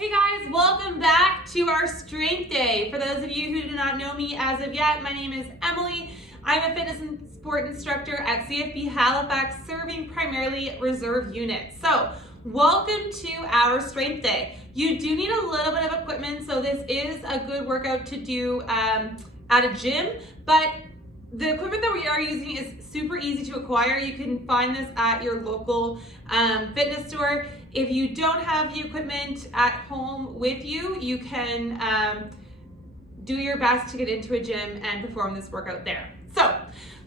Hey guys, welcome back to our strength day. For those of you who do not know me as of yet, my name is Emily. I'm a fitness and sport instructor at CFB Halifax, serving primarily reserve units. So welcome to our strength day. You do need a little bit of equipment, so this is a good workout to do at a gym, but the equipment that we are using is super easy to acquire. You can find this at your local fitness store. If you don't have the equipment at home with you, you can do your best to get into a gym and perform this workout there. So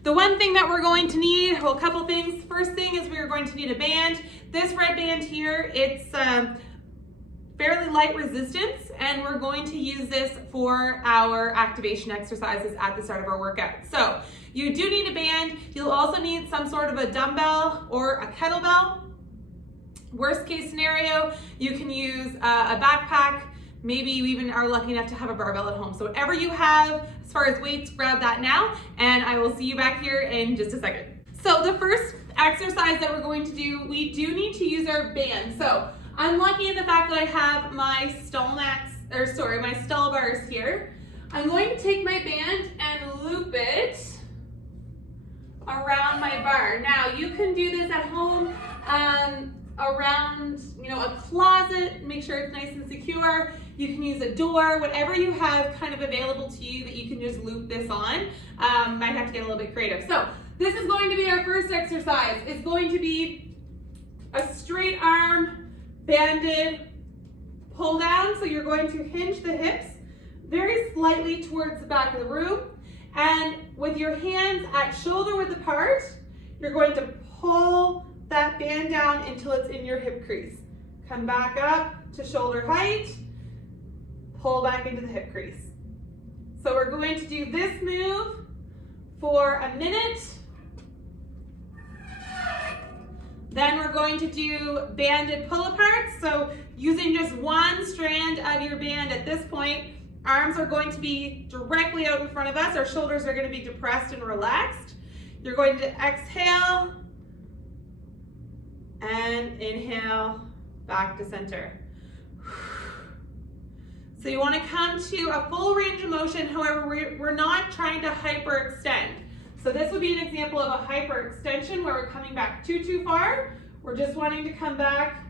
the one thing that we're going to need, well, a couple things. First thing is we're going to need a band. This red band here, it's fairly light resistance, and we're going to use this for our activation exercises at the start of our workout. So you do need a band. You'll also need some sort of a dumbbell or a kettlebell. Worst case scenario, you can use a backpack. Maybe you even are lucky enough to have a barbell at home. So whatever you have as far as weights, grab that now, and I will see you back here in just a second. So the first exercise that we're going to do, we do need to use our band. So I'm lucky in the fact that I have my stall bars here. I'm going to take my band and loop it around my bar. Now you can do this at home, around a closet, make sure it's nice and secure. You can use a door, whatever you have kind of available to you that you can just loop this on. Might have to get a little bit creative. So this is going to be our first exercise. It's going to be a straight arm banded pull down. So you're going to hinge the hips very slightly towards the back of the room, and with your hands at shoulder width apart, you're going to pull that band down until it's in your hip crease. Come back up to shoulder height, pull back into the hip crease. So we're going to do this move for a minute. Then we're going to do banded pull aparts. So using just one strand of your band at this point, arms are going to be directly out in front of us. Our shoulders are going to be depressed and relaxed. You're going to exhale and inhale back to center. So you want to come to a full range of motion. However, we're not trying to hyperextend. So this would be an example of a hyperextension where we're coming back too far. We're just wanting to come back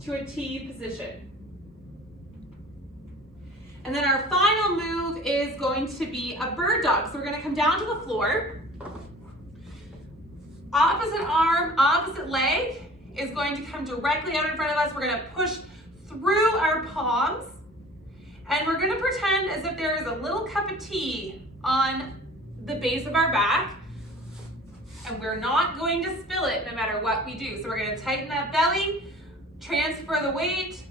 to a T position. And then our final move is going to be a bird dog. So we're going to come down to the floor. Opposite arm, opposite leg is going to come directly out in front of us. We're going to push through our palms, and we're going to pretend as if there is a little cup of tea on the base of our back, and we're not going to spill it no matter what we do. So we're going to tighten that belly, transfer the weight,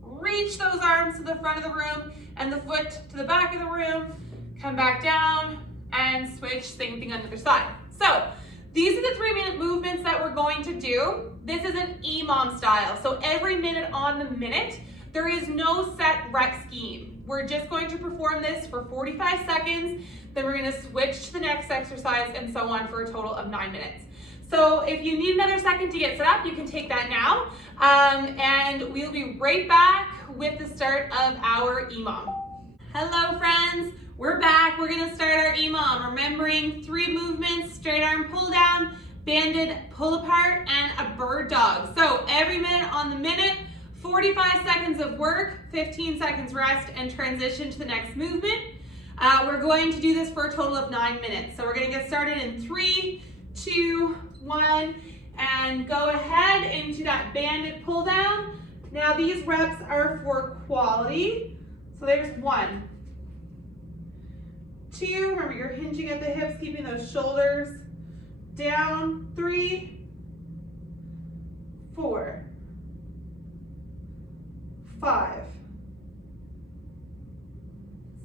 reach those arms to the front of the room and the foot to the back of the room, come back down and switch, same thing on the other side. So these are the 3-minute movements that we're going to do. This is an EMOM style. So every minute on the minute, there is no set rep scheme. We're just going to perform this for 45 seconds. Then we're going to switch to the next exercise and so on for a total of 9 minutes. So if you need another second to get set up, you can take that now. And we'll be right back with the start of our EMOM. Hello friends, we're back. We're going to start our EMOM, remembering 3 movements: straight arm pull down, banded pull apart, and a bird dog. So every minute on the minute, 45 seconds of work, 15 seconds rest, and transition to the next movement. We're going to do this for a total of 9 minutes. So we're going to get started in 3, 2, 1, and go ahead into that banded pull down. Now these reps are for quality. So there's 1, 2, remember you're hinging at the hips, keeping those shoulders down. 3, 4, 5,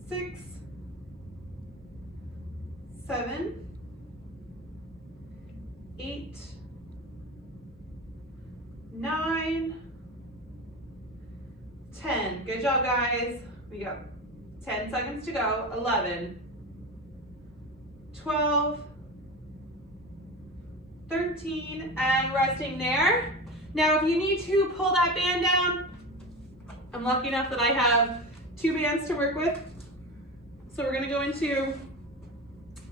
6, 7, 8, 9, 10. Good job, guys. We got 10 seconds to go. 11, 12, 13, and resting there. Now, if you need to pull that band down, I'm lucky enough that I have 2 bands to work with. So we're gonna go into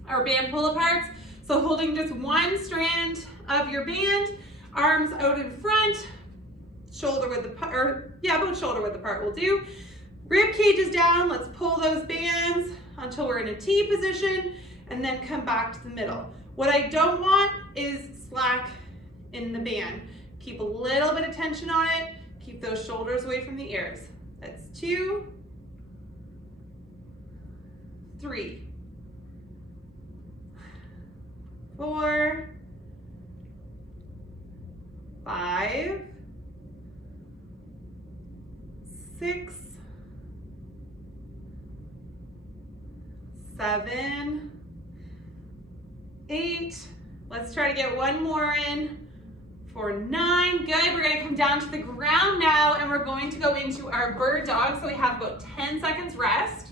our band pull aparts. So holding just one strand of your band, arms out in front, shoulder width apart, or yeah, about shoulder width apart will do. Rib cage is down, let's pull those bands until we're in a T position and then come back to the middle. What I don't want is slack in the band. Keep a little bit of tension on it, keep those shoulders away from the ears. That's 2, 3, 4, 5, 6, 7, 8. Let's try to get one more in for 9. Good. We're going to come down to the ground now and we're going to go into our bird dog. So we have about 10 seconds rest.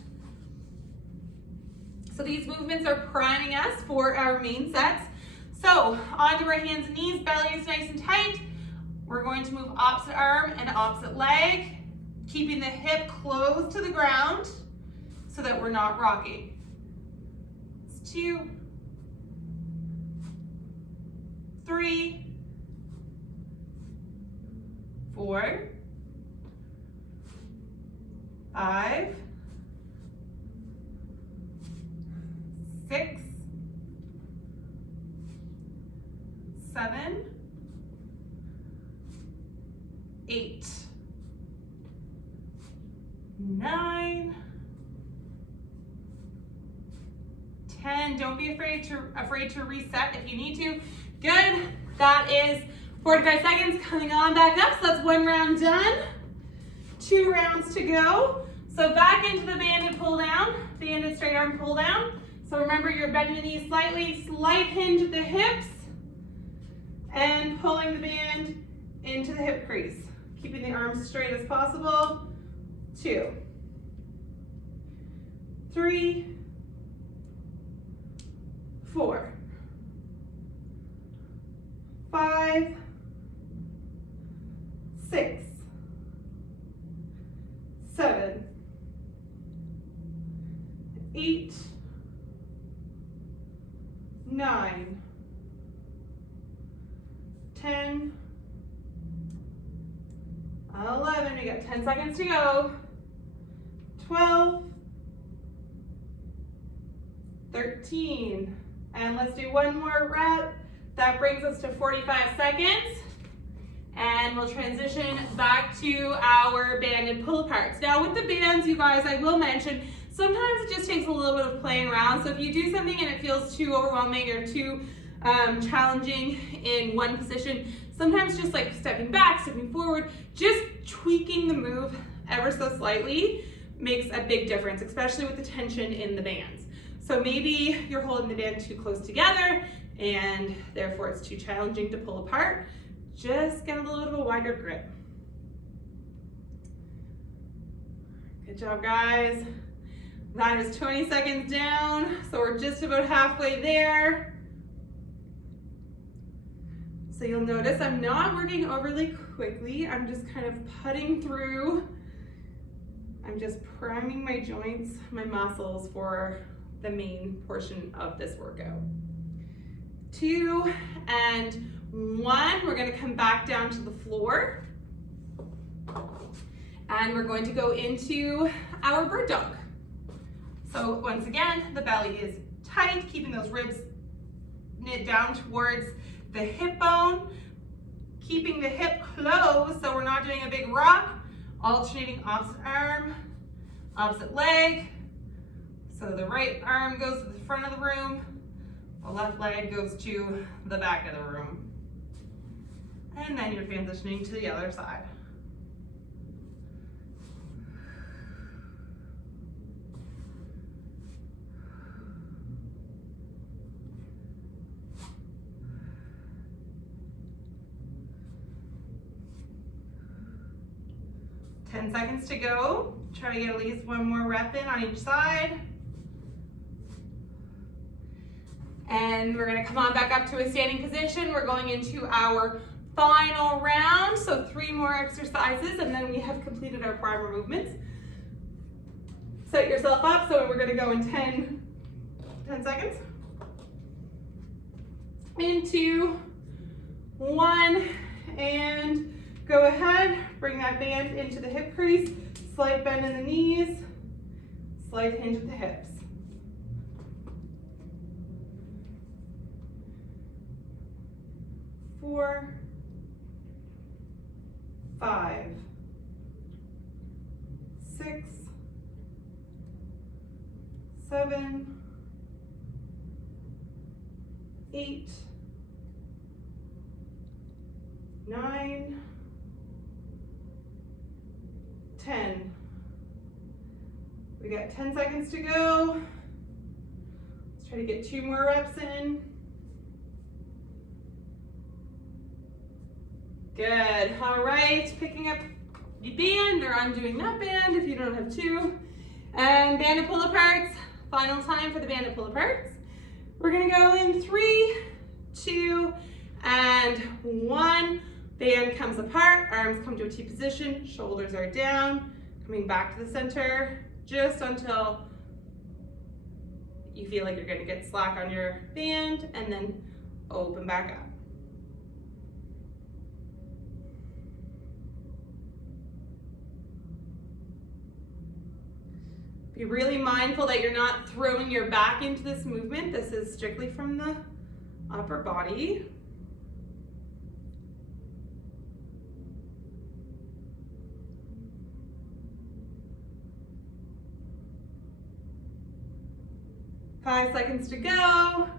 So these movements are priming us for our main sets. So onto our hands and knees, belly is nice and tight. We're going to move opposite arm and opposite leg, keeping the hip close to the ground so that we're not rocking. It's 2, 3, 4, 5, 6, 7, 8, 9, 10. Don't be afraid to reset if you need to. Good. That is 45 seconds. Coming on back up. So that's 1 round done. 2 rounds to go. So back into the banded pull down, banded straight arm pull down. So remember, you're bending the knees slightly, slight hinge at the hips, and pulling the band into the hip crease. Keeping the arms straight as possible. 2, 3, 4, 5, 6, 7, 8, 9, 10, 11, we got 10 seconds to go. 12, 13, and let's do one more rep. That brings us to 45 seconds, and we'll transition back to our banded pull aparts. Now with the bands, you guys, I will mention, sometimes it just takes a little bit of playing around. So if you do something and it feels too overwhelming or too challenging in one position, sometimes just like stepping back, stepping forward, just tweaking the move ever so slightly makes a big difference, especially with the tension in the bands. So maybe you're holding the band too close together and therefore it's too challenging to pull apart. Just get a little bit of a wider grip. Good job, guys. That is 20 seconds down, so we're just about halfway there. So you'll notice I'm not working overly quickly. I'm just kind of putting through. I'm just priming my joints, my muscles for the main portion of this workout. 2 and 1, we're gonna come back down to the floor. And we're going to go into our bird dog. So once again, the belly is tight, keeping those ribs knit down towards the hip bone, keeping the hip closed so we're not doing a big rock, alternating opposite arm, opposite leg. So the right arm goes to the front of the room, the left leg goes to the back of the room. And then you're transitioning to the other side. Ten seconds to go. Try to get at least one more rep in on each side. And we're gonna come on back up to a standing position. We're going into our final round, so 3 more exercises, and then we have completed our primer movements. Set yourself up, so we're gonna go in 10 seconds. Into 1, and go ahead, bring that band into the hip crease, slight bend in the knees, slight hinge of the hips. 4, 5, 6, 7, 8, 9, 10. We got 10 seconds to go. Let's try to get 2 more reps in. Good. All right, picking up the band or undoing that band if you don't have 2. And banded pull aparts. Final time for the banded pull aparts. We're gonna go in 3, 2, and 1. Band comes apart, arms come to a T position, shoulders are down, coming back to the center, just until you feel like you're gonna get slack on your band, and then open back up. Be really mindful that you're not throwing your back into this movement. This is strictly from the upper body. Five seconds to go.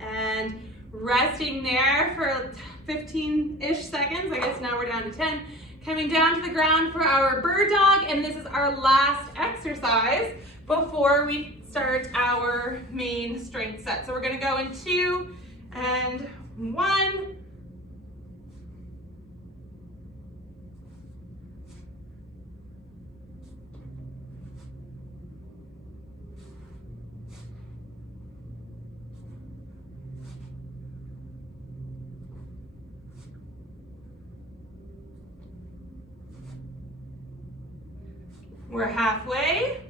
And resting there for 15-ish seconds. I guess now we're down to 10. Coming down to the ground for our bird dog, and this is our last exercise before we start our main strength set. So we're gonna go in 2 and 1. We're halfway.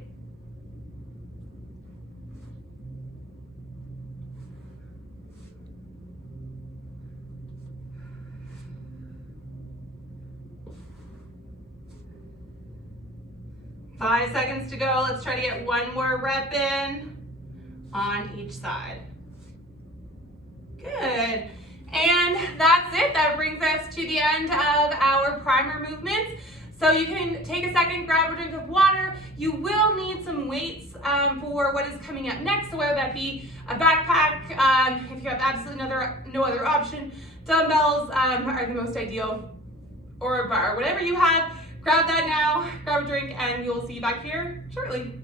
Five seconds to go. Let's try to get 1 more rep in on each side. Good. And that's it. That brings us to the end of our primer movements. So you can take a second, grab a drink of water. You will need some weights for what is coming up next, so whether that be a backpack, if you have absolutely no other option, dumbbells are the most ideal, or a bar, whatever you have, grab that now, grab a drink, and we will see you back here shortly.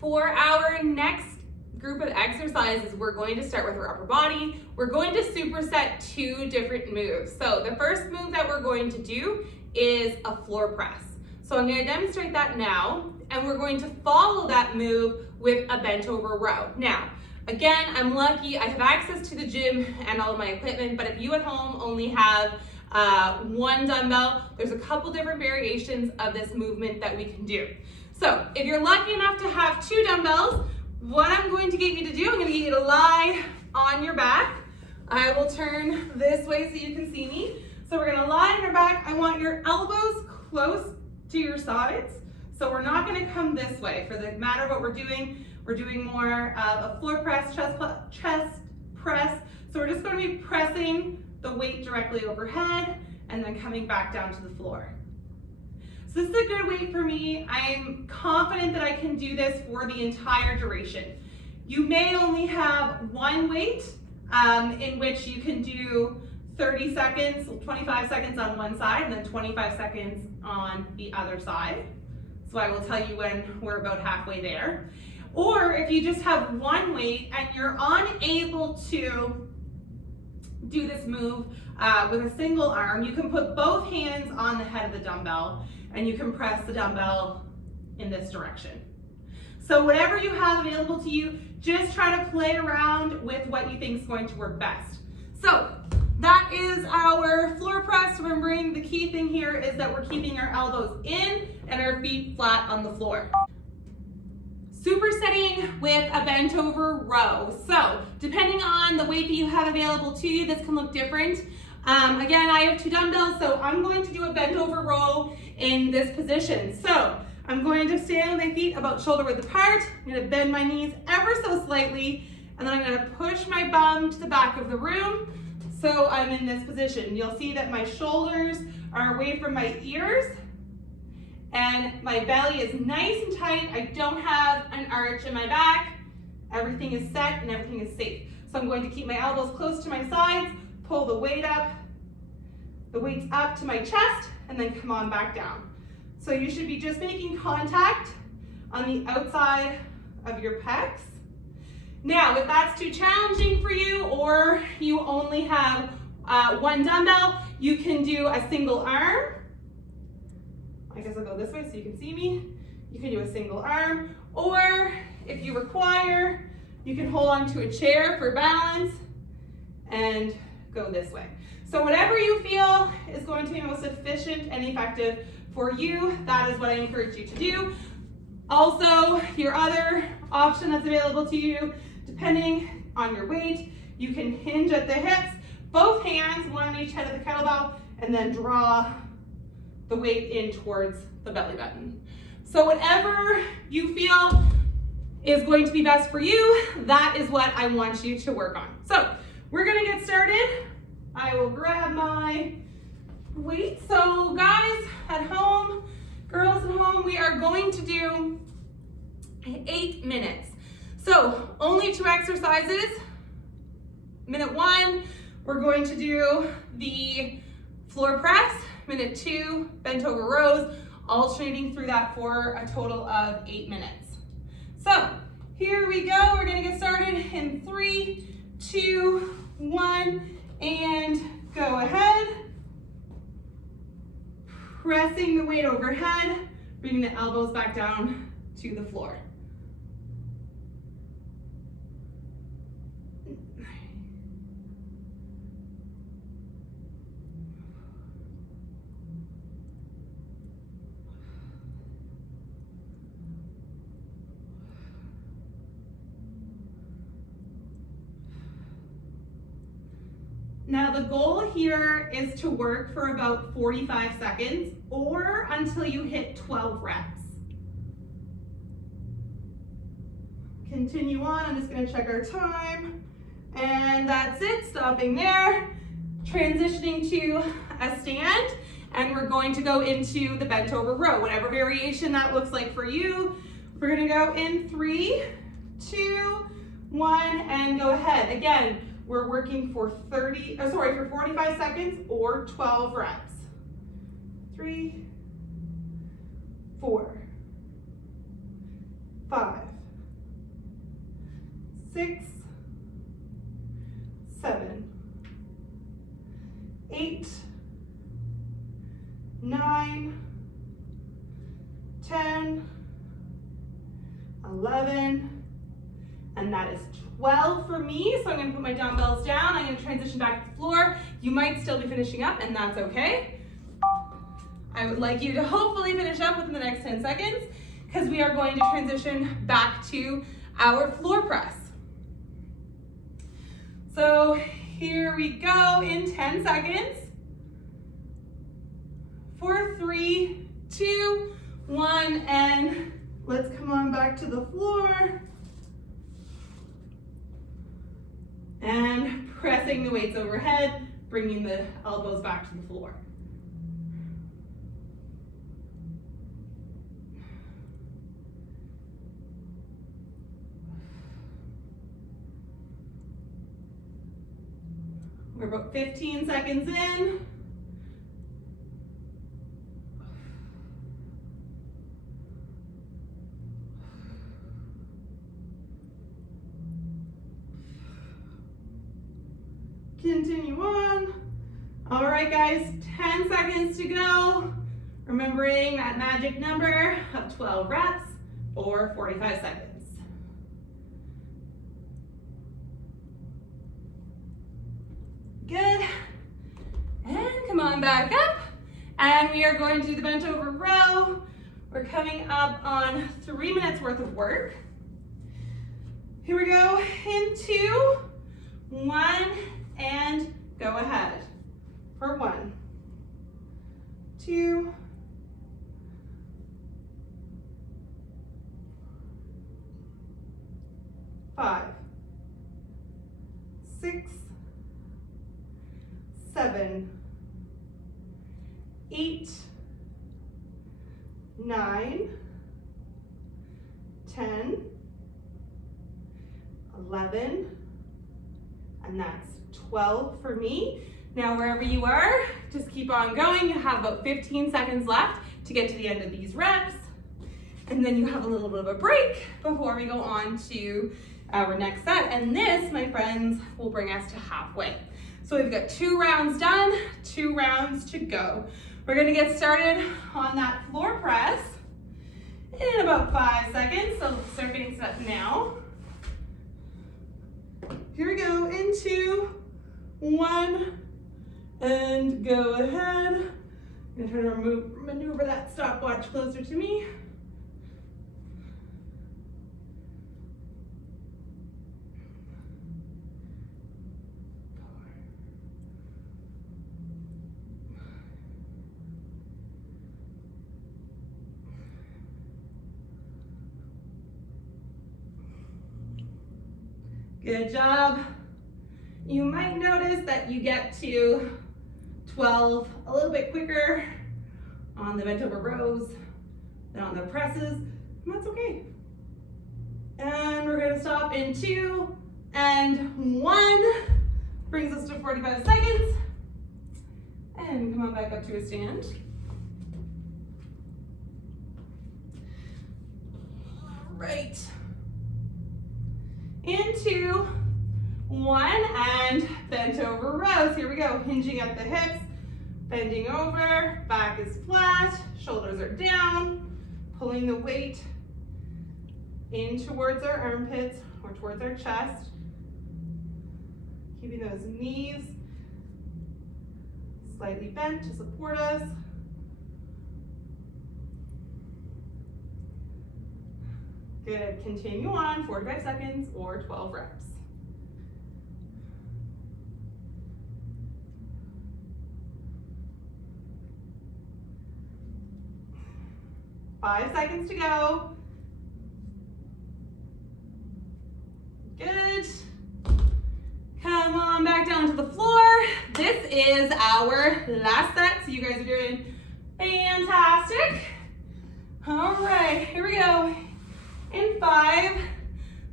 For our next group of exercises, we're going to start with our upper body. We're going to superset 2 different moves. So the first move that we're going to do is a floor press. So I'm going to demonstrate that now, and we're going to follow that move with a bent over row. Now, again, I'm lucky, I have access to the gym and all of my equipment, but if you at home only have 1 dumbbell, there's a couple different variations of this movement that we can do. So if you're lucky enough to have 2 dumbbells, what I'm going to get you to do, I'm going to get you to lie on your back. I will turn this way so you can see me. So we're gonna lie on your back. I want your elbows close to your sides. So we're not gonna come this way. For the matter of what we're doing more of a floor press, chest press. So we're just gonna be pressing the weight directly overhead and then coming back down to the floor. So this is a good weight for me. I'm confident that I can do this for the entire duration. You may only have 1 weight in which you can do 30 seconds, 25 seconds on one side, and then 25 seconds on the other side. So I will tell you when we're about halfway there. Or if you just have 1 weight and you're unable to do this move with a single arm, you can put both hands on the head of the dumbbell and you can press the dumbbell in this direction. So whatever you have available to you, just try to play around with what you think is going to work best. So that is our floor press. Remembering the key thing here is that we're keeping our elbows in and our feet flat on the floor. Supersetting with a bent over row. So depending on the weight that you have available to you, this can look different. Again, I have 2 dumbbells, so I'm going to do a bent over row in this position. So I'm going to stand on my feet about shoulder width apart. I'm going to bend my knees ever so slightly, and then I'm going to push my bum to the back of the room. So I'm in this position. You'll see that my shoulders are away from my ears and my belly is nice and tight. I don't have an arch in my back. Everything is set and everything is safe. So I'm going to keep my elbows close to my sides, pull the weight up, the weight's up to my chest, and then come on back down. So you should be just making contact on the outside of your pecs. Now, if that's too challenging for you or you only have 1 dumbbell, you can do a single arm. I guess I'll go this way so you can see me. You can do a single arm, or if you require, you can hold onto a chair for balance and go this way. So whatever you feel is going to be most efficient and effective for you, that is what I encourage you to do. Also, your other option that's available to you, depending on your weight, you can hinge at the hips, both hands, one on each head of the kettlebell, and then draw the weight in towards the belly button. So whatever you feel is going to be best for you, that is what I want you to work on. So we're gonna get started. I will grab my weight. So guys at home, girls at home, we are going to do 8 minutes. So only 2 exercises. Minute 1, we're going to do the floor press. Minute 2, bent over rows, alternating through that for a total of 8 minutes. So here we go. We're gonna get started in 3, 2, 1, and go ahead. Pressing the weight overhead, bringing the elbows back down to the floor. Now the goal here is to work for about 45 seconds or until you hit 12 reps. Continue on, I'm just gonna check our time. And that's it, stopping there. Transitioning to a stand, and we're going to go into the bent over row, whatever variation that looks like for you. We're gonna go in 3, 2, 1, and go ahead. Again, we're working for 45 seconds or 12 reps. 3, 4, 5, 6, 7, 8, 9, 10, 11, and that is 12 for me. So I'm gonna put my dumbbells down. I'm gonna transition back to the floor. You might still be finishing up, and that's okay. I would like you to hopefully finish up within the next 10 seconds because we are going to transition back to our floor press. So here we go in 10 seconds. 4, 3, 2, 1, and let's come on back to the floor. And pressing the weights overhead, bringing the elbows back to the floor. We're about 15 seconds in. Continue on. All right, guys, 10 seconds to go. Remembering that magic number of 12 reps or 45 seconds. Good. And come on back up. And we are going to do the bent over row. We're coming up on 3 minutes worth of work. Here we go, in 2, 1, and go ahead. For 1, 2, 5, 6, 7, 8, 9, 10, 11, and that's 12 for me. Now wherever you are, just keep on going. You have about 15 seconds left to get to the end of these reps. And then you have a little bit of a break before we go on to our next set. And this, my friends, will bring us to halfway. So we've got 2 rounds done, 2 rounds to go. We're gonna get started on that floor press in about 5 seconds. So let's start getting set now. Here we go, in 2, 1, and go ahead. I'm gonna try to maneuver that stopwatch closer to me. Good job. You might notice that you get to 12 a little bit quicker on the bent over rows than on the presses, and that's okay. And we're gonna stop in 2 and 1. Brings us to 45 seconds. And come on back up to a stand. All right. In 2, 1, and bent over rows. Here we go, hinging at the hips, bending over, back is flat, shoulders are down, pulling the weight in towards our armpits or towards our chest. Keeping those knees slightly bent to support us. Good, continue on, 45 seconds or 12 reps. Five seconds to go. Good. Come on back down to the floor. This is our last set, so you guys are doing fantastic. All right, here we go. In 5,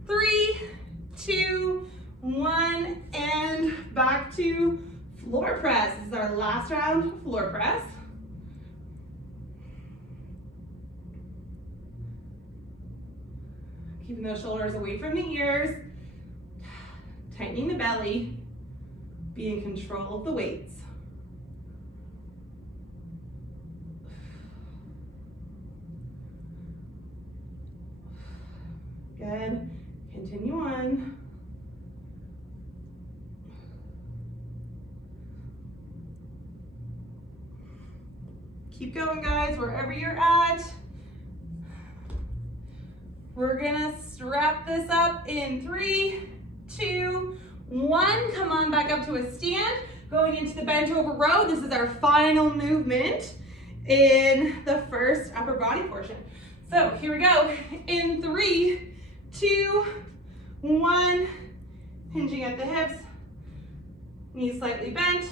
3, 2, 1, and back to floor press. This is our last round, floor press. Keeping those shoulders away from the ears, tightening the belly, be in control of the weights. Good, continue on. Keep going, guys, wherever you're at. We're gonna wrap this up in 3, 2, 1. Come on back up to a stand. Going into the bent over row. This is our final movement in the first upper body portion. So here we go. In 3, 2, 1, hinging at the hips, knees slightly bent,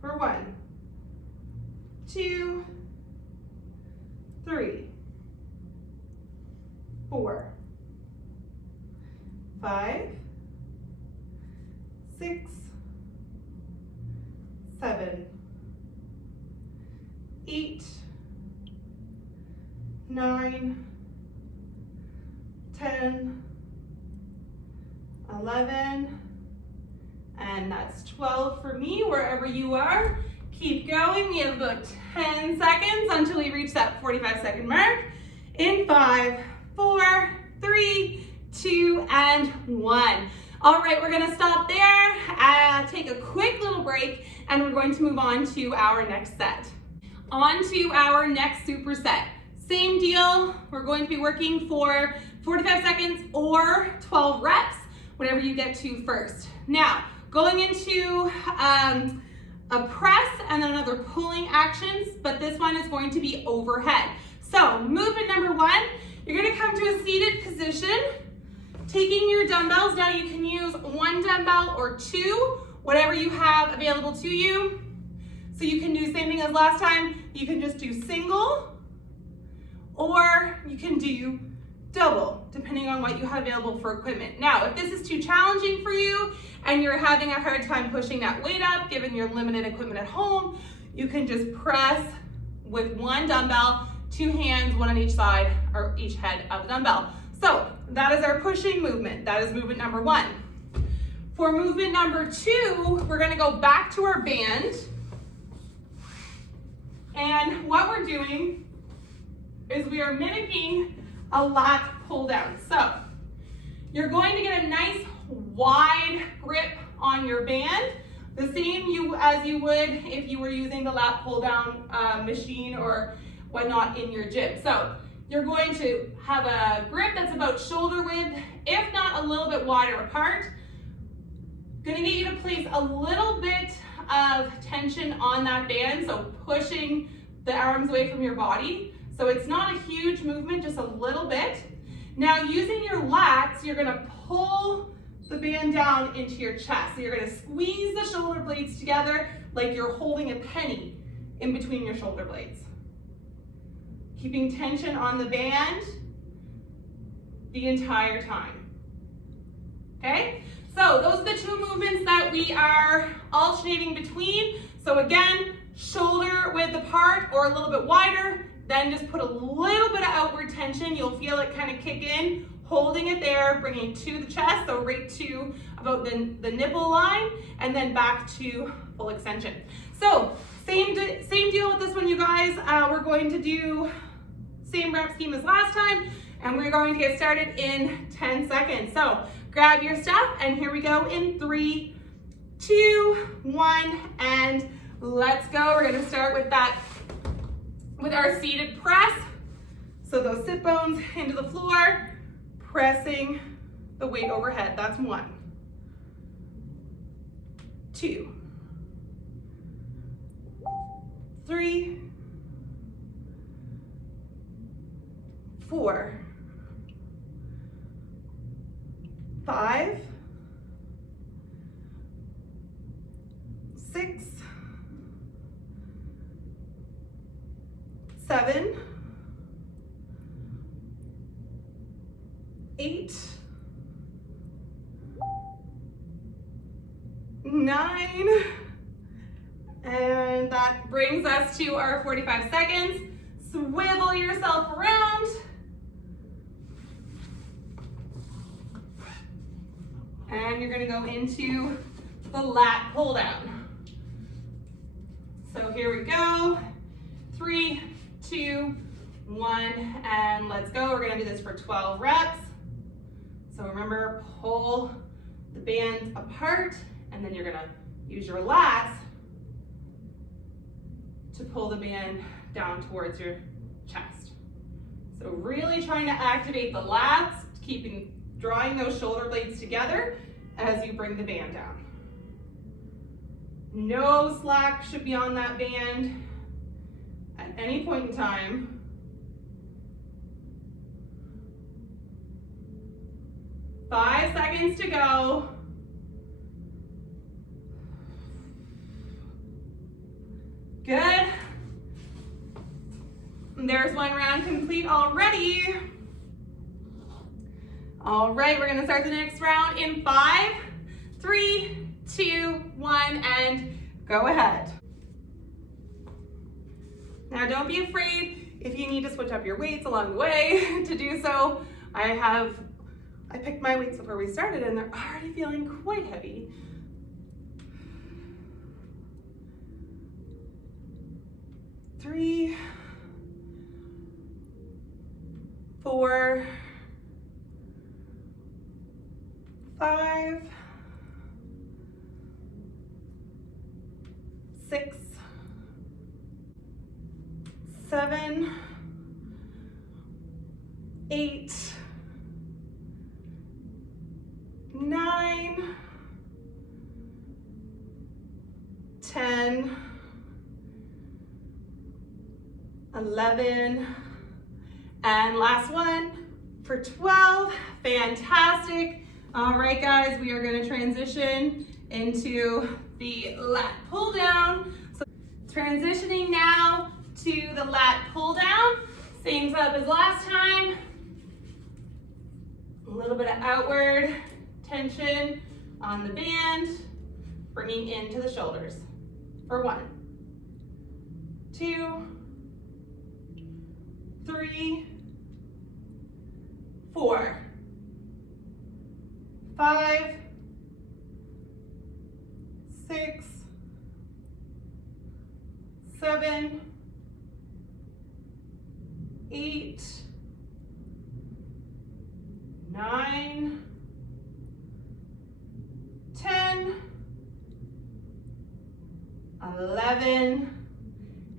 for 1, 2, 3, 4, 5, 6, 7, 8, 9, 10, 11, and that's 12 for me, wherever you are. Keep going. We have about 10 seconds until we reach that 45-second mark. In 5, 4, 3, 2, and 1. All right, we're gonna stop there, take a quick little break, and we're going to move on to our next set. On to our next superset. Same deal, we're going to be working for 45 seconds or 12 reps, whatever you get to first. Now, going into a press and then another pulling actions, but this one is going to be overhead. So movement number 1, you're gonna come to a seated position, taking your dumbbells. Now you can use 1 dumbbell or 2, whatever you have available to you. So you can do the same thing as last time. You can just do single, or you can do double, depending on what you have available for equipment. Now, if this is too challenging for you and you're having a hard time pushing that weight up, given your limited equipment at home, you can just press with 1 dumbbell, 2 hands, 1 on each side or each head of the dumbbell. So that is our pushing movement. That is movement number 1. For movement number 2, we're gonna go back to our band. And what we're doing is we are mimicking a lat pull down. So you're going to get a nice wide grip on your band, the same as you would if you were using the lat pull down machine or whatnot in your gym. So you're going to have a grip that's about shoulder width, if not a little bit wider apart. Gonna get you to place a little bit of tension on that band, so pushing the arms away from your body. So it's not a huge movement, just a little bit. Now using your lats, you're gonna pull the band down into your chest. So you're gonna squeeze the shoulder blades together like you're holding a penny in between your shoulder blades. Keeping tension on the band the entire time. Okay? So those are the 2 movements that we are alternating between. So again, shoulder width apart or a little bit wider, then just put a little bit of outward tension. You'll feel it kind of kick in, holding it there, bringing to the chest, so right to about the nipple line, and then back to full extension. So same deal with this one, you guys. We're going to do same rep scheme as last time, and we're going to get started in 10 seconds. So grab your stuff, and here we go in 3, 2, 1, and let's go. We're gonna start with our seated press. So those sit bones into the floor, pressing the weight overhead. That's 1, 2, 3, 4, 5, 6, 7, 8, 9, and that brings us to our 45 seconds. Swivel yourself around. And you're gonna go into the lat pull down. So here we go. 3, 2, 1, and let's go. We're gonna do this for 12 reps. So remember, pull the band apart, and then you're gonna use your lats to pull the band down towards your chest. So really trying to activate the lats, drawing those shoulder blades together as you bring the band down. No slack should be on that band at any point in time. Five seconds to go. Good. There's one round complete already. All right, we're gonna start the next round in 5, 3, 2, 1, and go ahead. Now don't be afraid if you need to switch up your weights along the way to do so. I picked my weights before we started and they're already feeling quite heavy. 3, 4, 4, 5, 6, 7, 8, 9, 10, 11, and last one for 12. Fantastic. All right, guys, we are going to transition into the lat pull down. So transitioning now to the lat pull down. Same setup as last time. A little bit of outward tension on the band, bringing into the shoulders for 1, 2, 3, 4, 5, 6, 7, 8, 9, 10, 11,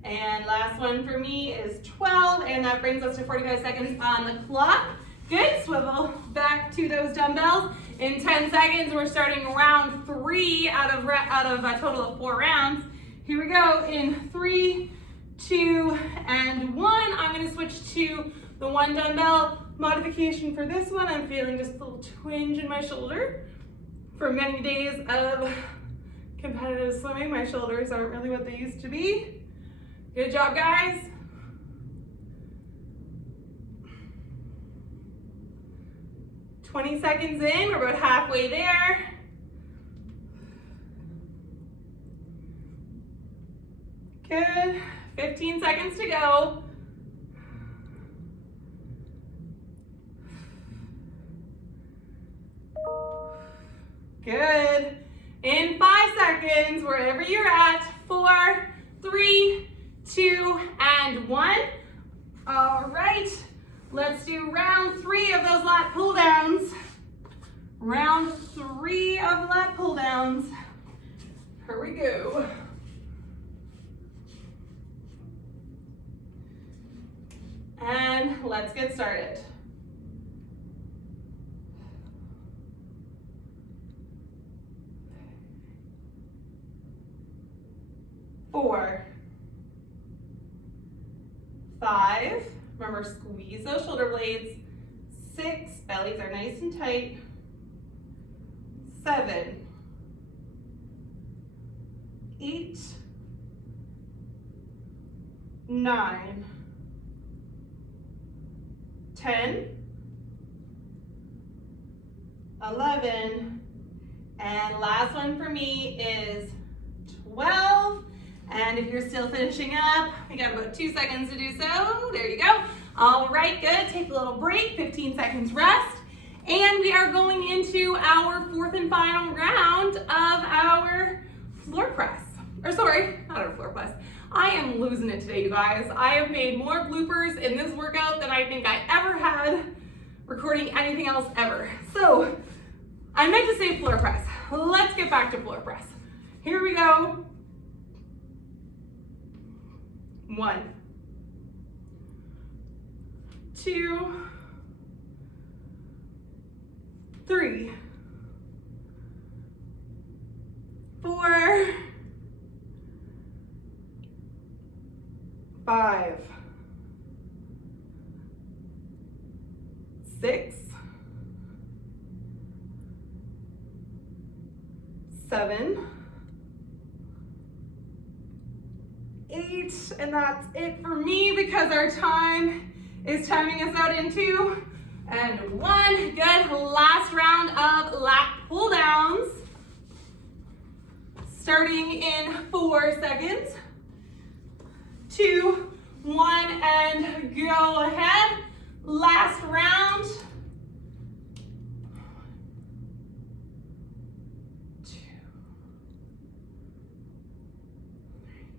and last one for me is 12, and that brings us to 45 seconds on the clock. Good, swivel back to those dumbbells. In 10 seconds, we're starting round 3 out of a total of 4 rounds. Here we go in 3, 2, and 1. I'm gonna switch to the 1 dumbbell modification for this one. I'm feeling just a little twinge in my shoulder. For many days of competitive swimming, my shoulders aren't really what they used to be. Good job, guys. "20 seconds in, we're about halfway there. Good, 15 seconds to go. Good. In 5 seconds, wherever you're at, 4, 3, 2, and 1. All right, let's do round 3 of those lat pull downs. Round 3 of lat pull downs. Here we go. And let's get started. 4, 5, remember squeeze those shoulder blades. 6, bellies are nice and tight. 7, 8, 9, 10, 11, and last one for me is 12. And if you're still finishing up, we got about 2 seconds to do so. There you go. All right, good. Take a little break, 15 seconds rest. And we are going into our 4th and final round of our floor press. Or sorry, not our floor press. I am losing it today, you guys. I have made more bloopers in this workout than I think I ever had recording anything else ever. So I meant to say floor press. Let's get back to floor press. Here we go. 1, 2, 3, 4, 5, 6, 7, 8, and that's it for me because our time is timing us out in 2 and 1. Good, last round of lat pull downs. Starting in 4 seconds. 2, 1, and go ahead. Last round. 2, 3,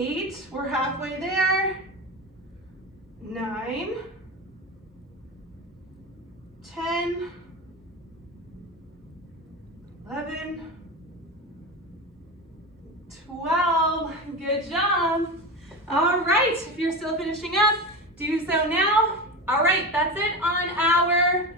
8, we're halfway there. 9, 10, 11, 12, good job. All right, if you're still finishing up, do so now. All right, that's it on our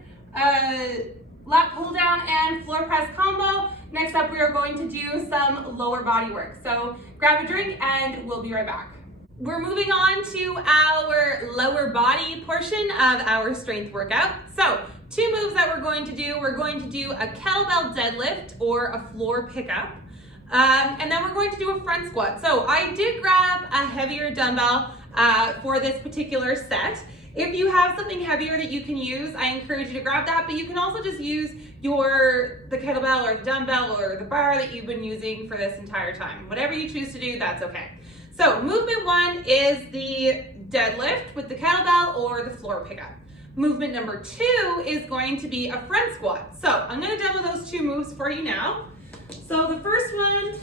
lat pull down and floor press combo. Next up, we are going to do some lower body work. So grab a drink and we'll be right back. We're moving on to our lower body portion of our strength workout. So 2 moves that we're going to do a kettlebell deadlift or a floor pickup. And then we're going to do a front squat. So I did grab a heavier dumbbell for this particular set. If you have something heavier that you can use, I encourage you to grab that, but you can also just use the kettlebell or the dumbbell or the bar that you've been using for this entire time. Whatever you choose to do, that's okay. So movement 1 is the deadlift with the kettlebell or the floor pickup. Movement number 2 is going to be a front squat. So I'm going to demo those 2 moves for you now. So the first one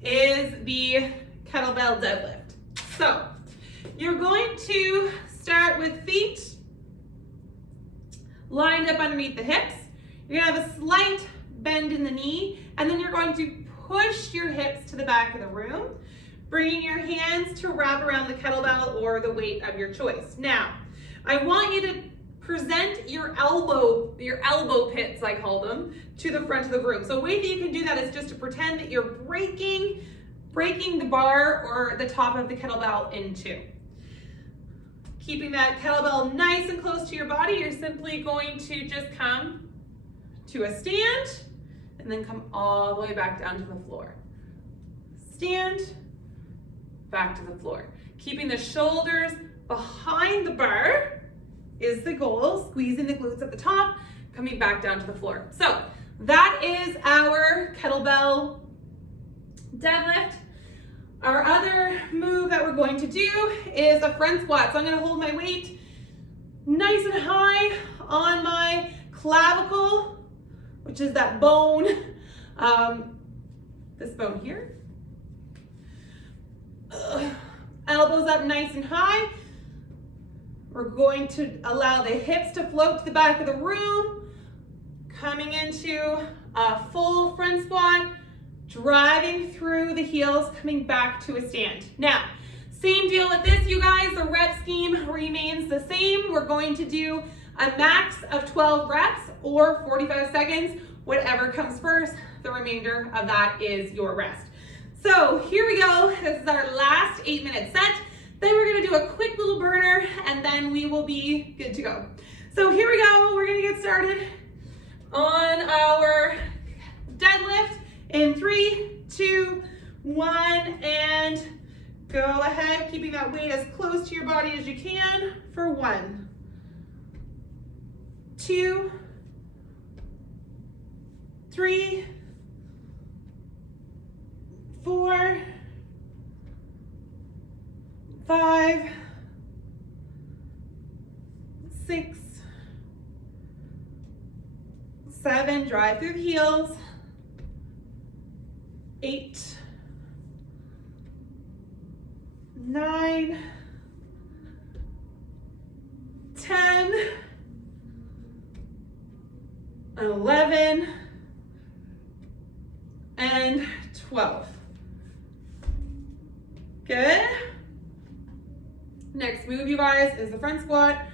is the kettlebell deadlift. So you're going to start with feet lined up underneath the hips. You're going to have a slight bend in the knee, and then you're going to push your hips to the back of the room, bringing your hands to wrap around the kettlebell or the weight of your choice. Now, I want you to present your elbow pits, I call them, to the front of the room. So a way that you can do that is just to pretend that you're breaking the bar or the top of the kettlebell in 2. Keeping that kettlebell nice and close to your body, you're simply going to just come to a stand and then come all the way back down to the floor. Stand, back to the floor. Keeping the shoulders behind the bar is the goal, squeezing the glutes at the top, coming back down to the floor. So that is our kettlebell deadlift. Our other move that we're going to do is a front squat. So I'm going to hold my weight nice and high on my clavicle, which is that bone, this bone here. Elbows up nice and high. We're going to allow the hips to float to the back of the room, coming into a full front squat, driving through the heels, coming back to a stand. Now, same deal with this, you guys. The rep scheme remains the same. We're going to do a max of 12 reps or 45 seconds, whatever comes first. The remainder of that is your rest. So here we go. This is our last 8-minute set. Then we're gonna do a quick little burner and then we will be good to go. So here we go. We're gonna get started on our deadlift in 3, 2, 1, and go ahead, keeping that weight as close to your body as you can for 1, 2, 3, 4, 5, 6, 7, drive through the heels, 8, 9, 10, 11, and 12. Good. Next move, you guys, is the front squat.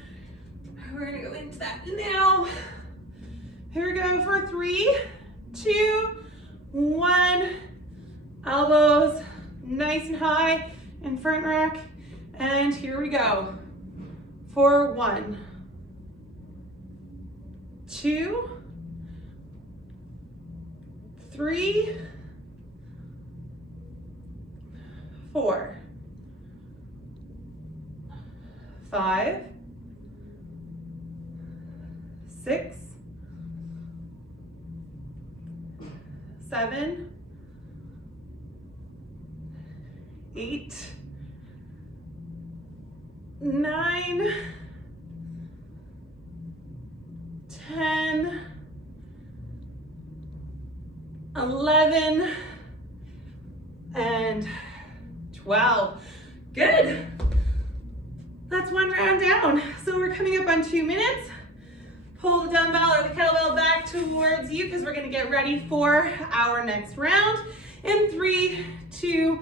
We're gonna go into that now. Here we go for 3, 2, 1. Elbows nice and high in front rack. And here we go for 1, 2, 3, 4, 5, 6, 7, 8, 9, 10, 11, and 12. Good. That's one round down. So we're coming up on 2 minutes. Pull the dumbbell or the kettlebell back towards you because we're going to get ready for our next round. In 3, 2,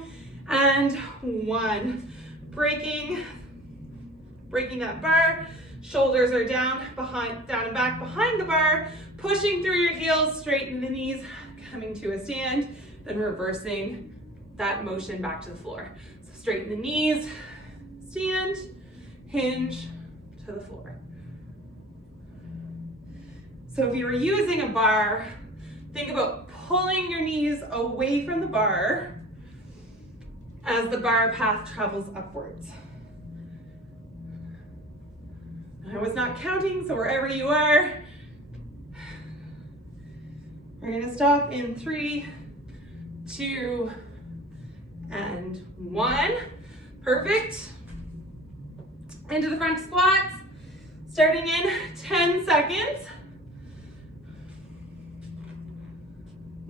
and 1. Breaking that bar. Shoulders are down and back behind the bar. Pushing through your heels, straighten the knees, coming to a stand, then reversing that motion back to the floor. So straighten the knees, stand, hinge to the floor. So if you were using a bar, think about pulling your knees away from the bar as the bar path travels upwards. I was not counting, so wherever you are, we're gonna stop in 3, 2, and 1. Perfect. Into the front squats, starting in 10 seconds.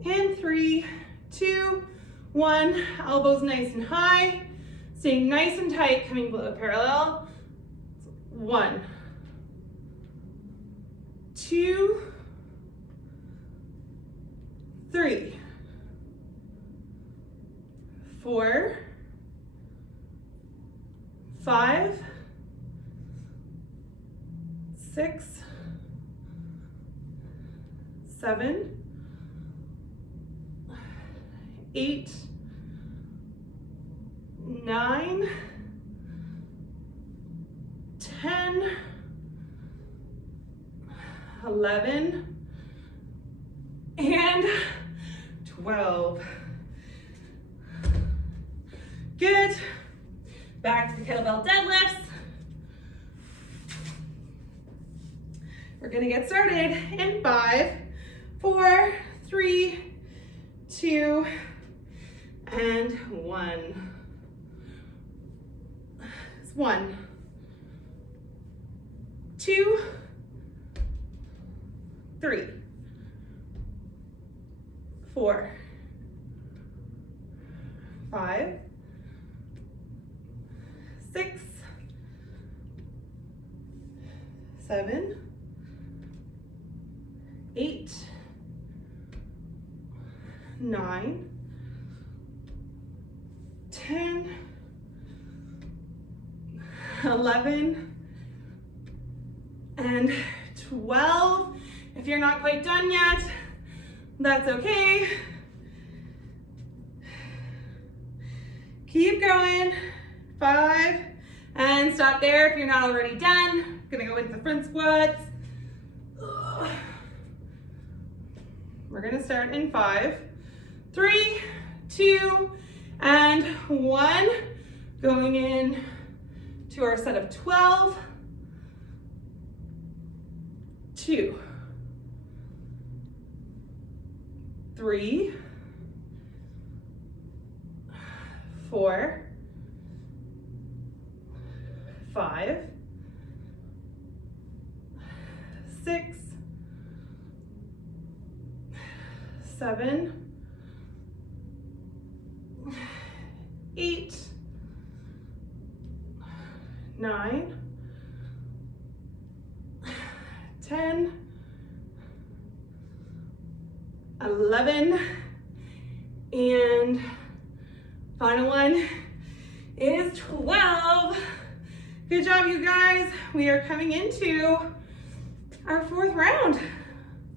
In 3, 2, 1, elbows nice and high, staying nice and tight, coming below parallel. 1, 2, 3, 4, 5, 6, 7, 8, 9, 10, 11, and 12. Good. Back to the kettlebell deadlifts. We're gonna get started in 5, 4, 3, 2, and 1. It's 1, 2, 3, 4, 5, 6, 7, 8, 9, 10, 11, and 12. If you're not quite done yet, that's okay. Keep going. 5, and stop there if you're not already done. Gonna go into the front squats. We're gonna start in 5, 3, 2, and 1. Going in to our set of 12, 2, 3, 4, 5, 6, 7, 8, 9, 10, 11, and final one is 12. Good job, you guys. We are coming into our 4th round.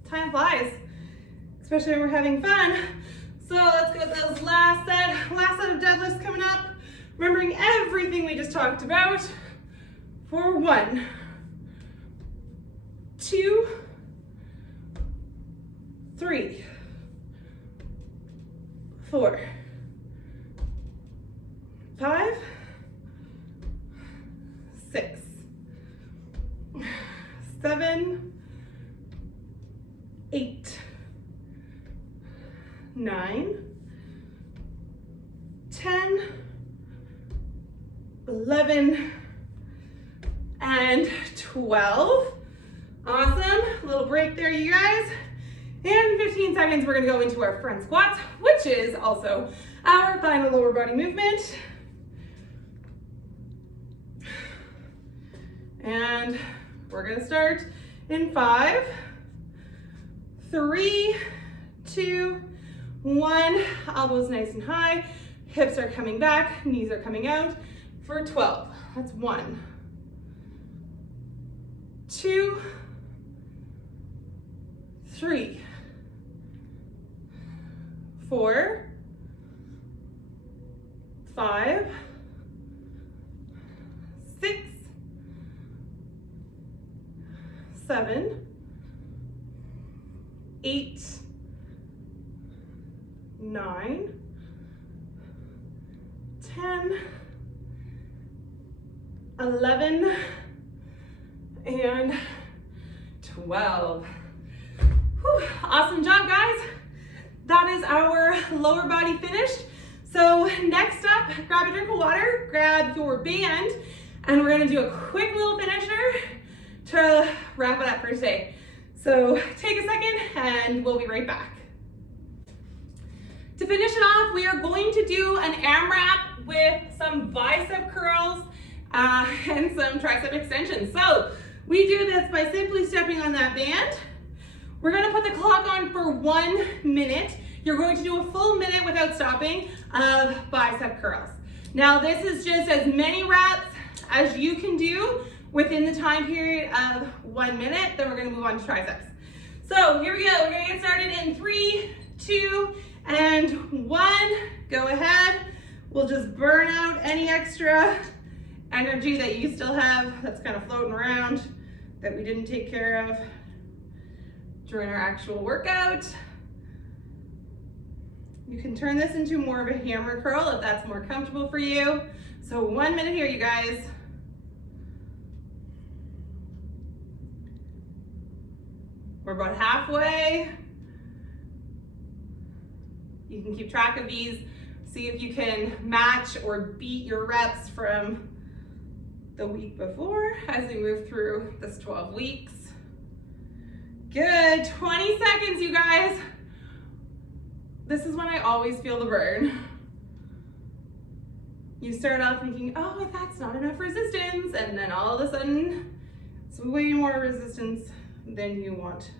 Time flies, especially when we're having fun. So let's go with those last set of deadlifts coming up. Remembering everything we just talked about for 1, 2, 3, 4, 5, 6, 7, 8, 9, 10, 11, and 12. Awesome. A little break there, you guys. And in 15 seconds, we're gonna go into our front squats, which is also our final lower body movement. And we're gonna start in 5, 3, 2, 1. Elbows nice and high, hips are coming back, knees are coming out for 12. That's 1, 2, 3, 4, 5, 6, 7, 8, 9, 10, 11, and 12. Whew. Awesome job, guys. That is our lower body finished. So next up, grab a drink of water, grab your band, and we're gonna do a quick little finisher to wrap it up for today. So take a second and we'll be right back. To finish it off, we are going to do an AMRAP with some bicep curls and some tricep extensions. So we do this by simply stepping on that band. We're gonna put the clock on for 1 minute. You're going to do a full minute without stopping of bicep curls. Now this is just as many reps as you can do within the time period of 1 minute. Then we're gonna move on to triceps. So here we go, we're gonna get started in 3, 2, and 1. Go ahead. We'll just burn out any extra energy that you still have that's kind of floating around that we didn't take care of during our actual workout. You can turn this into more of a hammer curl if that's more comfortable for you. So 1 minute here, you guys. We're about halfway. You can keep track of these. See if you can match or beat your reps from the week before as we move through this 12 weeks. Good, 20 seconds, you guys. This is when I always feel the burn. You start off thinking, oh, that's not enough resistance, and then all of a sudden, it's way more resistance than you want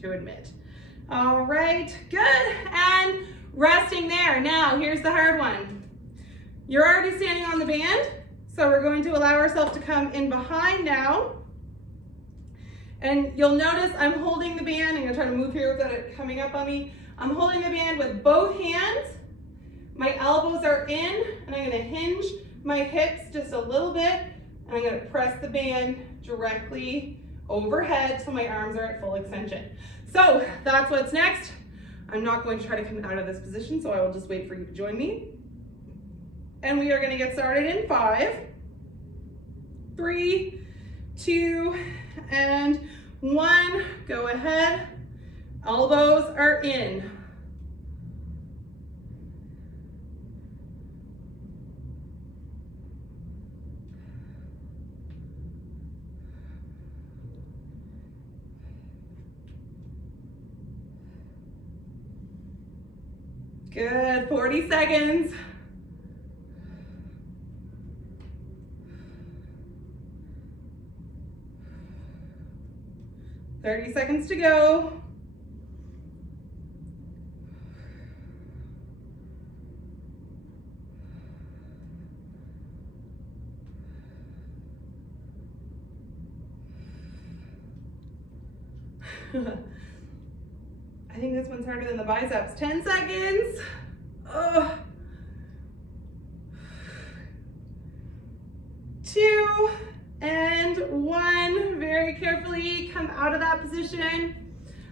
to admit. All right, good, and resting there. Now, here's the hard one. You're already standing on the band, so we're going to allow ourselves to come in behind now. And you'll notice I'm holding the band. I'm gonna try to move here without it coming up on me. I'm holding the band with both hands. My elbows are in, and I'm gonna hinge my hips just a little bit, and I'm gonna press the band directly overhead so my arms are at full extension. So that's what's next. I'm not going to try to come out of this position, so I will just wait for you to join me. And we are gonna get started in 5, 3, 2, and 1. Go ahead. Elbows are in. Good, 40 seconds. $30 seconds to go. I think this one's harder than the biceps. 10 seconds. Oh. 2 and 1. Very carefully come out of that position.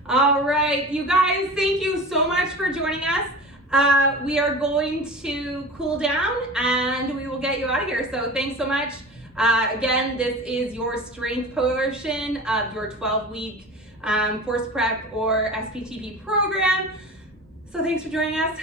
All right, you guys, thank you so much for joining us. We are going to cool down and we will get you out of here. So thanks so much. Again, this is your strength portion of your 12-week force prep or SPTP program. So thanks for joining us.